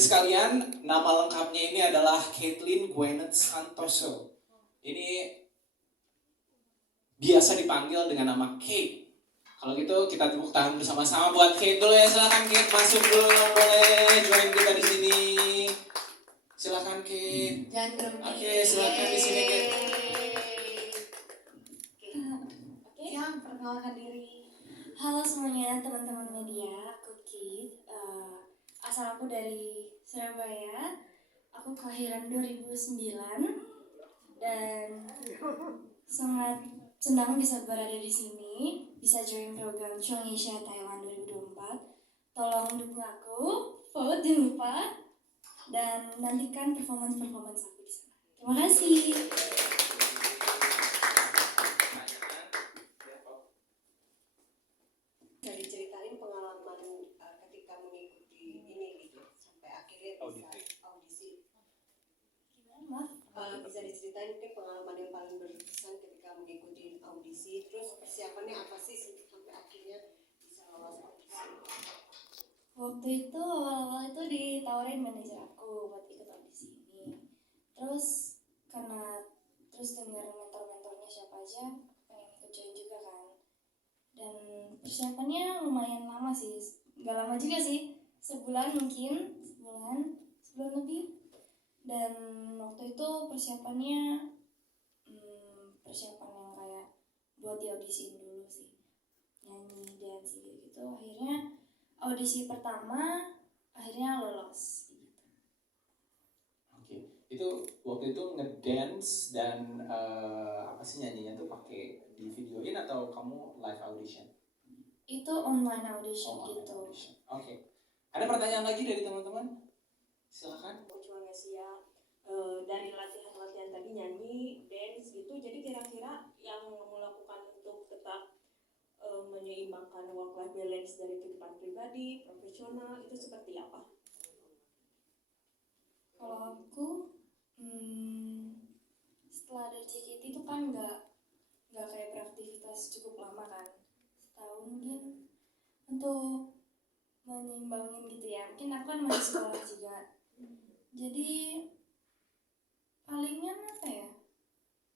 sekalian, nama lengkapnya ini adalah Caitlin Gwyneth Santoso. Ini biasa dipanggil dengan nama Kate. Kalau gitu kita tepuk tangan bersama-sama buat Kate dulu ya. Silakan Kate masuk dulu, boleh join kita di sini. Silakan Kate. Jangan grogi. Oke, silakan di sini Kate. Oke, yang perkenalkan diri. Halo semuanya teman-teman media, aku Kate. Asal aku dari Surabaya. Aku kelahiran 2009 dan sangat senang bisa berada di sini, bisa join program Chong Asia Thailand 2024. Tolong dukung aku, vote jangan lupa, dan nantikan performance aku di sana. Terima kasih. Bisa diceritain pengalaman ketika mengikuti ini gitu sampai akhirnya bisa audisi. Maaf. Bisa diceritain mungkin pengalaman yang paling berkesan ketika mengikuti audisi, terus persiapannya apa sih sampai akhirnya bisa lolos audisi? Waktu itu awal-awal itu ditawarin manajer aku buat ikut audisi ini. Terus karena terus dengar mentor-mentornya siapa aja, pengen ikut join juga kan. Dan persiapannya lumayan lama sih, nggak lama juga sih, sebulan lebih. Dan waktu itu persiapannya persiapan yang kayak buat diaudisiin dulu sih, nyanyi, dance gitu. Akhirnya audisi pertama akhirnya lolos gitu. Oke, itu waktu itu ngedance dan apa sih nyanyinya tuh pakai di videoin atau kamu live audition? Itu online audition gitu. Audition. Oke. Ada pertanyaan lagi dari teman-teman? Silakan. Aku cuma ngasih ya dari latihan tadi nyanyi, dance gitu. Jadi kira-kira yang kamu lakukan untuk tetap menyeimbangkan work-life balance dari kehidupan pribadi, profesional itu seperti apa? Kalau aku setelah ada JKT itu kan nggak kayak beraktivitas cukup lama kan, setahun mungkin, untuk menyeimbangin gitu ya. Mungkin aku kan masih sekolah juga, jadi palingan apa ya,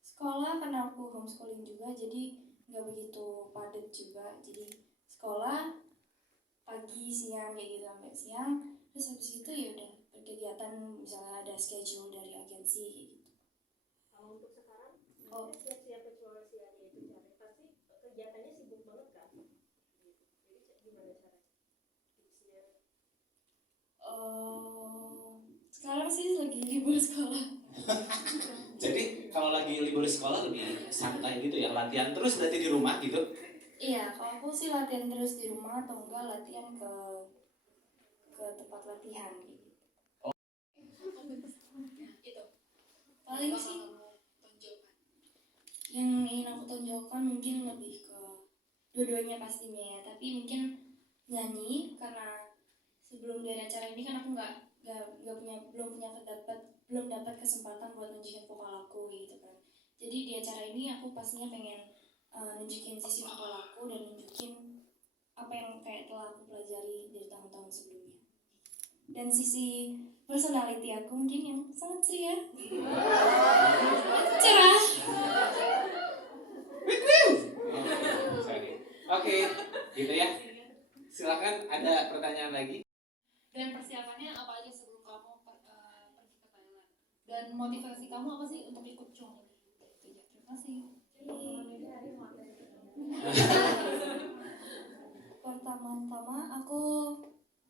sekolah karena aku homeschooling juga, jadi nggak begitu padat juga. Jadi sekolah pagi siang kayak gitu sampai siang, terus habis itu ya udah berkegiatan, misalnya ada schedule dari agensi kayak gitu. Kalau untuk sekarang, siap-siap kecuali itu cari pasti kegiatannya sibuk banget kan? Jadi gimana cara tipsnya? Sekarang sih lagi libur sekolah. Jadi kalau lagi libur sekolah lebih santai gitu ya, latihan terus berarti di rumah gitu? Iya, kalau aku sih latihan terus di rumah atau enggak latihan ke tempat latihan gitu. Itu paling sih yang ingin aku tonjolkan mungkin lebih ke dua-duanya pastinya ya, tapi mungkin nyanyi, karena sebelum dari acara ini kan aku belum dapat kesempatan buat nunjukin vokal aku gitu kan. Jadi di acara ini aku pastinya pengen nunjukin sisi vokal aku dan nunjukin apa yang kayak telah aku pelajari dari tahun-tahun sebelumnya. Dan sisi personality aku mungkin yang sangat ceria, cerah. Oke, gitu ya. Silakan, ada pertanyaan lagi? Dan persiapannya apa aja sebelum kamu pergi ke Thailand? Dan motivasi kamu apa sih untuk ikut Chong ini? Gitu ya. Terima kasih. Pertama-tama aku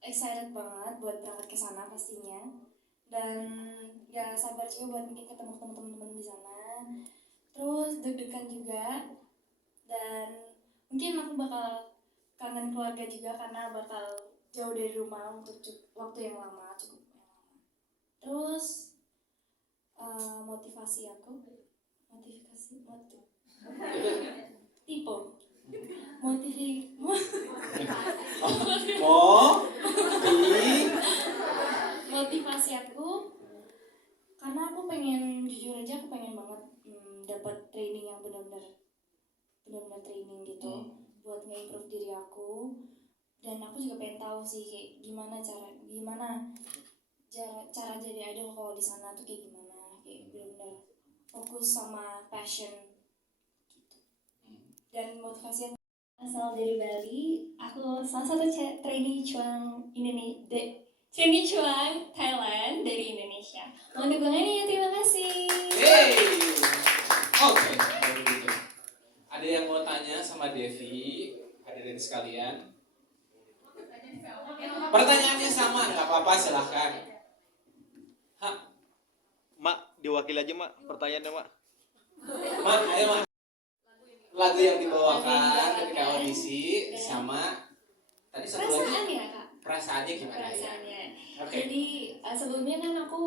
excited banget buat berangkat ke sana pastinya, dan gak sabar juga buat mungkin ketemu teman-teman di sana. Terus deg-degan juga, dan mungkin aku bakal kangen keluarga juga karena bakal jauh dari rumah untuk waktu yang lama, cukup yang lama. Terus motivasi aku karena aku pengen, jujur aja aku pengen banget dapat training yang benar-benar training gitu buat nge-improve diri aku. Dan aku juga pengen tahu sih kayak gimana jadi idol kalau di sana tuh kayak gimana, kayak benar-benar fokus sama passion gitu. Dan motivasi yang asal dari Bali, aku salah satu trainee cuang trainee cuang Thailand dari Indonesia. Mohon dukungannya, terima kasih. Yeay. Oke, kalau begitu. Ada yang mau tanya sama Devi, hadirin sekalian? Pertanyaannya sama, nggak apa-apa, silahkan. Mak, diwakili aja mak, pertanyaannya mak. Mak, ayo mak. Lagu yang dibawakan ketika audisi sama tadi satu lagi Perasaan ya kak? perasaannya gimana ya? Perasaannya. Oke. Jadi sebelumnya kan aku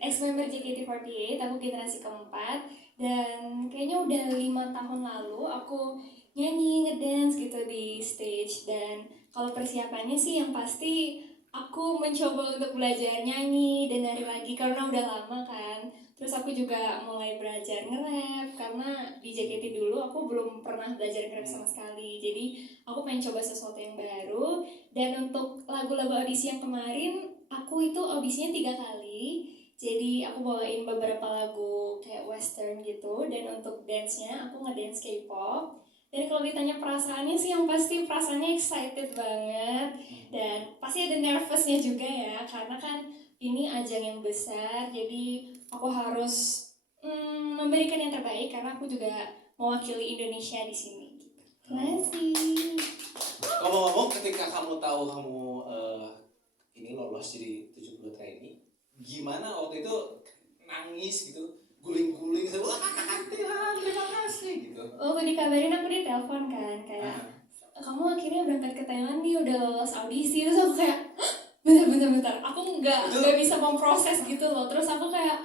ex-member JKT48, aku generasi keempat, dan kayaknya udah 5 tahun lalu aku nyanyi, ngedance gitu di stage. Dan kalau persiapannya sih yang pasti aku mencoba untuk belajar nyanyi dan nari lagi karena udah lama kan. Terus aku juga mulai belajar nge-rap karena di JKT dulu aku belum pernah belajar nge-rap sama sekali. Jadi aku pengen coba sesuatu yang baru. Dan untuk lagu-lagu audisi yang kemarin, aku itu audisinya 3 kali. Jadi aku bawain beberapa lagu kayak western gitu. Dan untuk dance-nya aku ngedance K-pop. Dan kalau ditanya perasaannya sih yang pasti perasaannya excited banget. Dan pasti ada nervousnya juga ya, karena kan ini ajang yang besar. Jadi aku harus memberikan yang terbaik karena aku juga mewakili Indonesia di sini. Terima kasih. Ngomong-ngomong, ketika kamu tahu kamu ini lolos jadi 70 trainee, gimana waktu itu nangis gitu, guling-guling, wah terima kasih gitu. Waktu dikabarin aku ditelepon kan, kayak kamu akhirnya berangkat ke Thailand nih, udah lolos audisi. Terus aku kayak bentar, aku nggak bisa memproses gitu loh. Terus aku kayak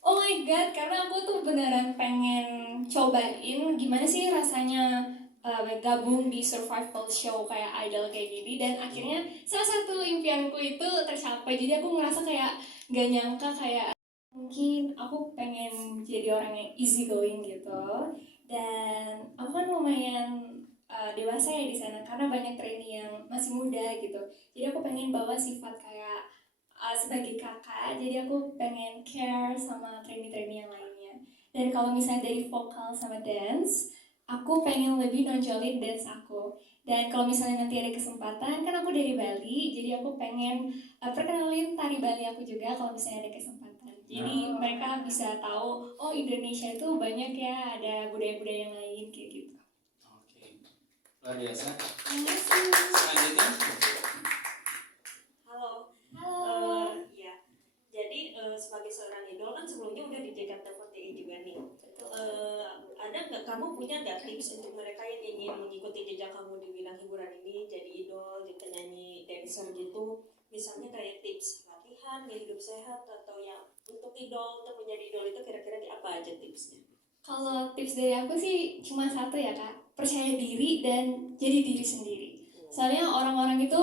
oh my god, karena aku tuh beneran pengen cobain gimana sih rasanya gabung di survival show kayak idol kayak gini. Dan akhirnya salah satu impianku itu tercapai. Jadi aku ngerasa kayak gak nyangka, kayak mungkin aku pengen jadi orang yang easy going gitu. Dan aku kan lumayan dewasa ya di sana karena banyak trainee yang masih muda gitu. Jadi aku pengen bawa sifat kayak sebagai kakak. Jadi aku pengen care sama trainee-trainee yang lainnya. Dan kalau misalnya dari vokal sama dance, aku pengen lebih nonjolin dance aku. Dan kalau misalnya nanti ada kesempatan, kan aku dari Bali, jadi aku pengen perkenalin tari Bali aku juga kalau misalnya ada kesempatan. Jadi mereka bisa tahu, oh Indonesia itu banyak ya, ada budaya-budaya yang lain kayak gitu. Oke, luar biasa. Terima kasih. Selanjutnya, Halo. Halo. Iya. Jadi sebagai seorang idol kan sebelumnya udah di JKT48 juga nih. Ada nggak, kamu punya nggak tips untuk mereka yang ingin mengikuti jejak kamu di bidang hiburan ini, jadi idol, jadi penyanyi, dancer gitu? Misalnya kayak tips latihan, gaya hidup sehat, atau yang untuk idol, untuk menjadi idol itu kira-kira apa aja tipsnya? Kalau tips dari aku sih cuma satu ya kak, percaya diri dan jadi diri sendiri. Soalnya orang-orang itu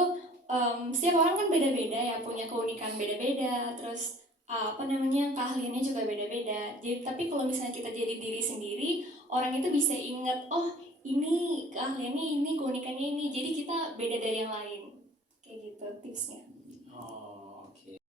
setiap orang kan beda-beda ya, punya keunikan beda-beda, terus keahliannya juga beda-beda. Jadi tapi kalau misalnya kita jadi diri sendiri, orang itu bisa ingat, oh ini keahliannya ini, keunikannya ini, jadi kita beda dari yang lain. Kayak gitu tipsnya.